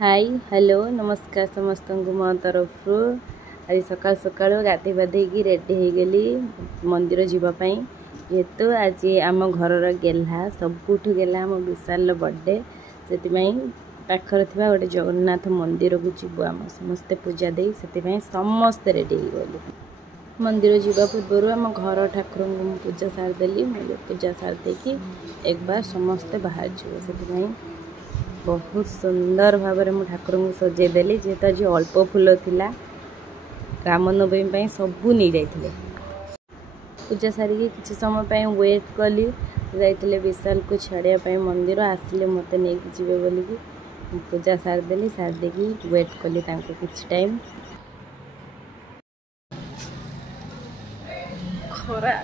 hi hello नमस्कार समस्त को मो तरफ आज सकाल सकाल गाधे बाधे रेडी हो गली मंदिर जीवाई जेहेतु आज आम घर गेला सबुठ गेला आम विशाल बर्थडे से पाखर थी गोटे जगन्नाथ मंदिर को जीव आम समस्ते पूजा दे से समस्ते रेडी हो गलु मंदिर जीवा पूर्व आम घर ठाकुर पूजा सारदेली पूजा सारदे एक बार समस्ते बाहर जीव से बहुत सुंदर भाव में ठाकुर को सजेदेली जेहेतु आज अल्प फूल थिला रामनवमी सबू नहीं जाइए पूजा सारिकी किसी समय वेट कली जाइए विशाल को छाड़ापी मंदिर आसिले मत नहीं जीवे बोलिकी पूजा सारदेली सारदे वेट कली किसी टाइम खरा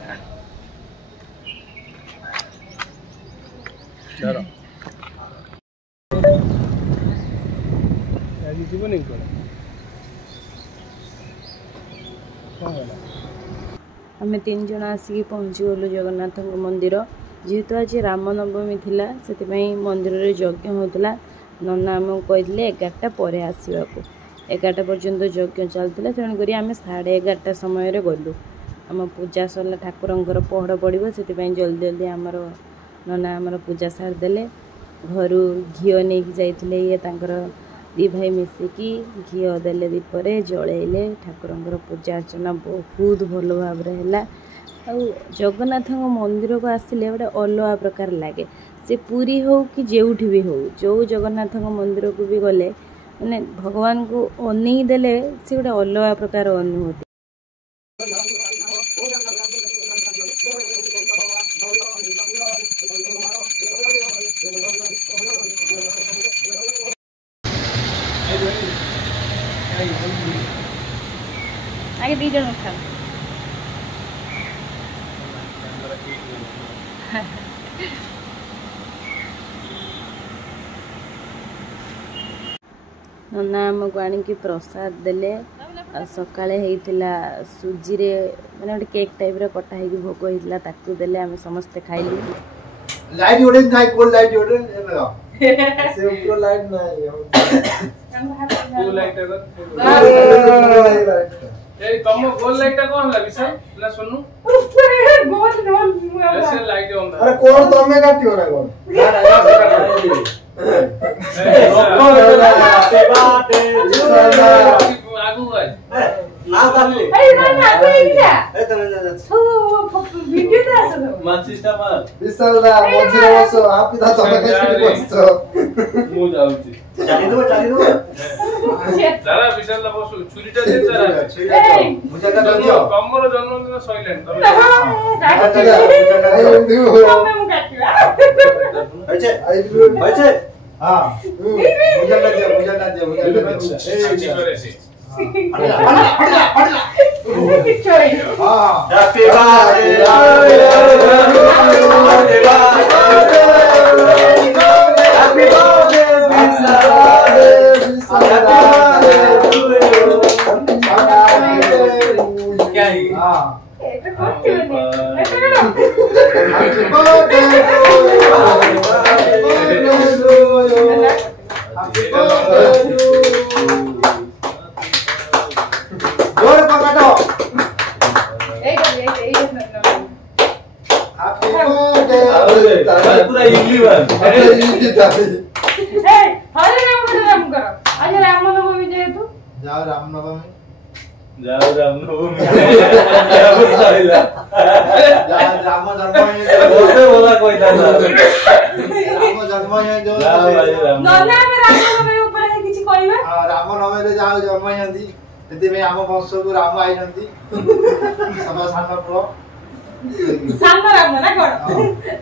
आम 3 जन आसिक पहुँची गलु जगन्नाथ मंदिर जेहेतु आज रामनवमी थिला से मंदिर में यज्ञ होता नना आम कही 11टा पर आसवा 11टा पर्यंत यज्ञ चलता तेणुक आम 11:30 समय गलु आम पूजा सरला ठाकुर पहड़ पड़ो से जल्दी जल्दी आमर नना आमर पूजा सारदे घर घी नहीं जाइए ये दी भाई मिसिकी घी देले दीपरे जलैले ठाकुर पूजा अर्चना बहुत भल भाव जगन्नाथ मंदिर को आसिले गोटे अलग प्रकार लगे से पूरी हो कि जेउठी भी हो जो जगन्नाथ मंदिर को भी गले माने भगवान को अनै देले से गोटे अलग प्रकार अनुभूति आगे 2 जन उठा नना आमको आणिकी प्रसाद देले सकाळे हेइतिला सुजी रे माने गोटे केक टाइप रे कटा हेकी भोग हेइतिला ताकू देले आमे समस्त खाइलु लाइट ओडन थाई कोल लाइट ओडन लगा से ऊपर लाइट नाही कोल लाइट ए तम गोल लाइट कोन ला विशाल ला सुनु ऊपर गोल ऐसे लाइट ऑन अरे कोन तमे काटियो ना कोन आगु गए ना करले ए ना आगु इजा ए तने जा वीडियो ता आसो मानसिस्टा मार विशाल ला मझिरे बसो आपि ता तमे कैसे बसो मु जाउची चाली दो जरा विशाल ला बसो छुरीटा दे जरा ए मुझे का दियो कमर जन्मदिन साइलेंट तमे मु काटिला अच्छे हां मुझे ना दियो ए हैप्पी पूरा इडली बन ए हरे राम करो आज रामनवमी जे तू जाओ रामनवमी राम जन्म बोला कोई था राम जन्म जो नना में रामनवमी ऊपर है किछि कहबा हां रामनवमी रे जाओ जन्म हंदी तेते में आम वंश को राम आई हंदी सदा सानो प्रो सानो राम ना कोन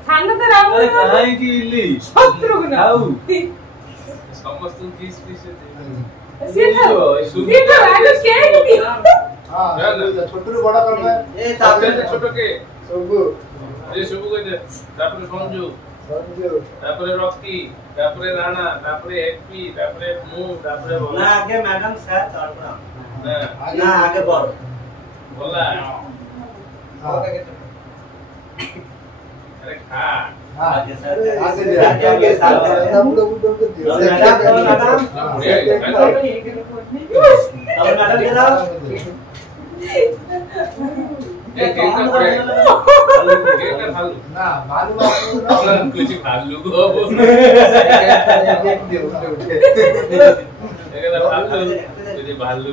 सानो तो राम काहे की इल्ली शत्रुघ्न आउ समस्त 30 पीस दे सीधा आगे केक दी हां छोटू बड़ा करबे ए ताते छोटो के सबु ए सबु कह दे तापर संजू तापर रॉकी तापर राणा तापर हैप्पी तापर मु तापर ना आगे मैडम सर तापर ना आगे बोल बोला हां अरे खा आगे सर आगे मैडम के दाओ ना भालू कुछ भालू को भालू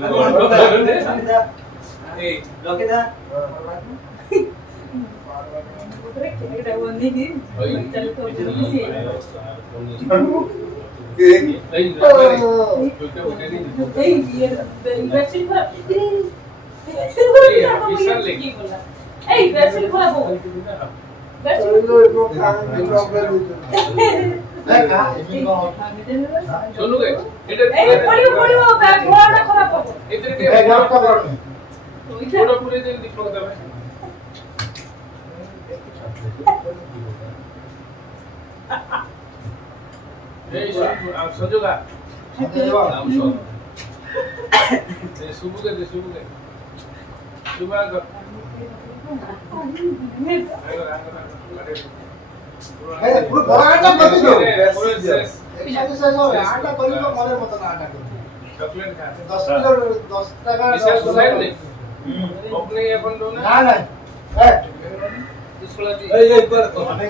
संजोगा सुबह के सुबह कर ए पूरा बड़ा आटा मत दो आटा करी तो मरे मत ना आटा चॉकलेट खा 10 किलो 10 টাকা अपने अपन दो ना ना ए इसको दी ए पर अरे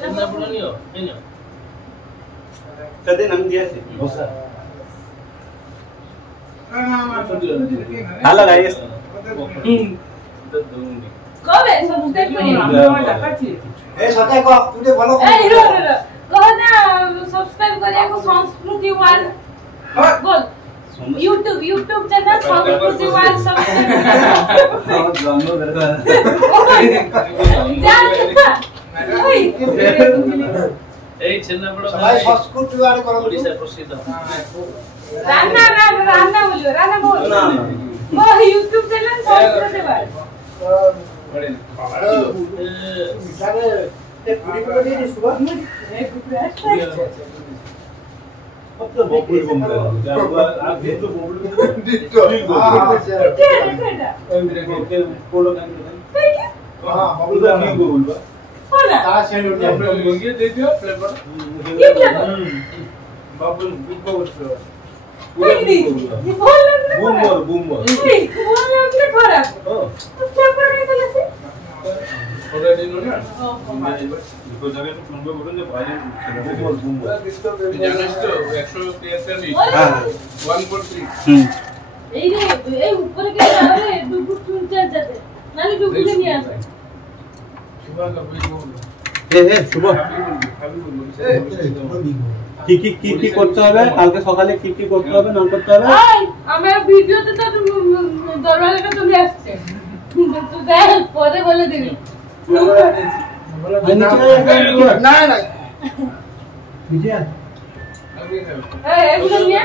चलना पड़ा नहीं हो नहीं ना कदे नम दिया से हेलो गाइस कब है सब्सक्राइब करिए ए सकाय को तुटे भलो ए रो कहना सब्सक्राइब करिया को संस्कृति वाल बोल YouTube चैनल संस्कृति वाल सब्सक्राइब ए चैनल बड़ा भाई संस्कृति वाले करो ओडिसा प्रसिद्ध रान्ना बोल वो YouTube चैनल संस्कृति वाल बड़े मिठारे एक पूरी को दे दी सुबह एक अब तो बबुल बम रहा आप ये तो बबुल के पोलो का हां बबुल का नहीं बोलबा होला का सेंड उठा ये दे दियो फ्लेवर ये फ्लेवर बबुल बिग बबुल फ्लेवर ये बोल बूमर नहीं बोल लगले खराब हां तो पेपर नहीं तो से ऑलरेडी नो ना इसको जगह तो नंबर बोलने जो भाई बोल बूमर जानस तो 100 पीएसएल हां 1.3 ए रे ऊपर के अरे डुबु चुन जाते नाले डुबु के नहीं आते सुबह का बिग बोल ए सुबह কি করতে হবে কালকে সকালে কি করতে হবে না করতে হবে আমার ভিডিওতে তো দরবারটা চলে আসছে তো দেখ পরে বলে দিবি না না বিজয় এই এগুলো নিয়ে